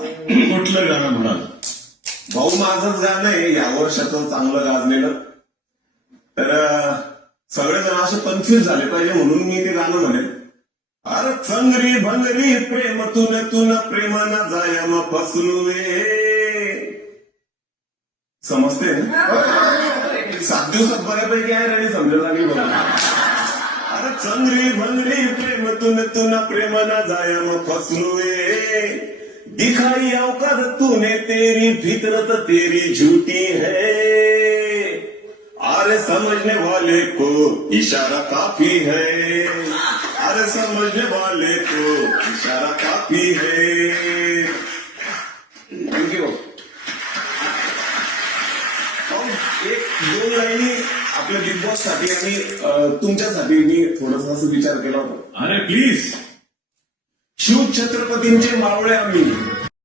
कुठलं गाणं म्हणाल? भाऊ माझंच गाणं आहे या वर्षाचं चांगलं गाजलेलं. तर सगळेजण असे कन्फ्युज झाले पाहिजे म्हणून मी ते गाणं म्हणेन. अरे चंगरी भंगरी प्रेम तुन तुन प्रेम न जाय म फसलुवे. समजते ना? 7 दिवसात बऱ्यापैकी आहे आणि समजेल आणि बघा. अरे चंगरी भंगरी प्रेम तुन तुन प्रेम न जाय म फसलुवे. दिखाई औकात तूने तेरी फितरत तेरी झूठी है. अरे समझने वाले को इशारा काफी है. अरे समझने वाले को इशारा काफी है. थँक्यू. एक 2 लाईनी आपल्या बिग बॉस साठी आणि तुमच्यासाठी मी थोडासा असं विचार केला होता. अरे प्लीज. शिव छत्रपतींचे मावळे आम्ही.